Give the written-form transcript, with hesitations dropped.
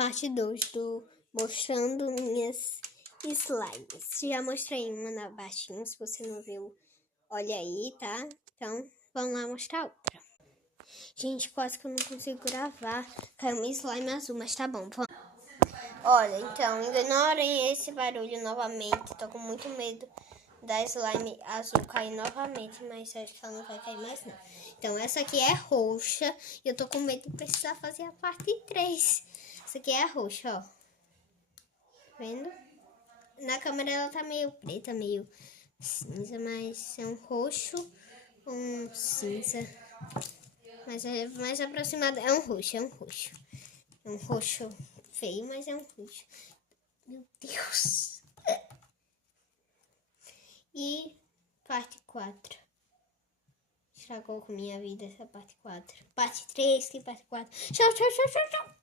parte 2 do Mostrando Minhas Slimes. Já mostrei uma na baixinha, se você não viu, olha aí, tá? Então, vamos lá mostrar outra. Gente, quase que eu não consigo gravar. Caiu uma slime azul, mas tá bom. Olha, então, ignorem esse barulho novamente. Tô com muito medo da slime azul cair novamente, mas acho que ela não vai cair mais não. Então, essa aqui é roxa e eu tô com medo de precisar fazer a parte 3. Essa aqui é a roxa, ó. Vendo? Na câmera ela tá meio preta, meio cinza, mas é um roxo, um cinza. Mas é mais aproximado, é um roxo, é um roxo. É um roxo feio, mas é um roxo. Meu Deus. E parte 4. Estragou com minha vida essa parte 4. Parte 3, que parte 4. Tchau, tchau, tchau, tchau, tchau.